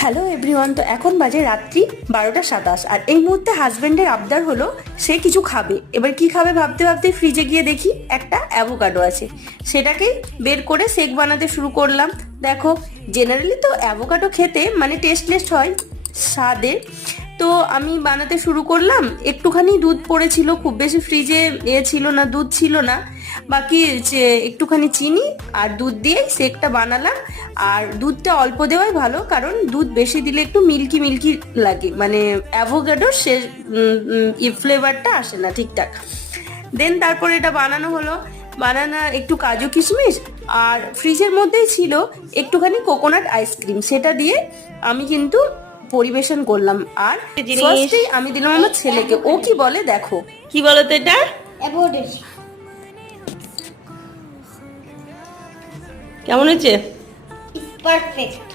Hello everyone, তো এখন বাজে রাত্রি 12টা 27 আর এই মুহূর্তে হাজব্যান্ডের আবদার হলো সে কিছু খাবে। এবার কি খাবে ভাবতে ভাবতে ফ্রিজে গিয়ে দেখি একটা অ্যাভোকাডো আছে, সেটাকেই বের করে শেক বানাতে শুরু করলাম। দেখো, জেনারেলি তো অ্যাভোকাডো খেতে মানে টেস্টলেস হয় স্বাদে, তো আমি বানাতে শুরু করলাম। একটুখানি দুধ পড়েছিল, খুব বেশি ফ্রিজে ছিল না, দুধ ছিল না, বাকি যে একটুখানি চিনি আর দুধ দিয়ে শেকটা বানালাম। আর দুধটা অল্প দেওয়াই ভালো, কারণ দুধ বেশি দিলে একটু মিল্কি মিল্কি লাগে, মানে অ্যাভোকাডোর সে ফ্লেভারটা আসে না ঠিকঠাক। দেন তারপরে এটা বানানো হলো, বানানো একটু কাজু কিশমিশ আর ফ্রিজের মধ্যেই ছিল একটুখানি কোকোনাট আইসক্রিম, সেটা দিয়ে আমি কিন্তু পরিবেশন করলাম। আর ফার্স্টেই আমি দিলাম আমার ছেলেকে, ও কি বলে দেখো। কি বলো তো এটা? কেমন হয়েছে? পারফেক্ট।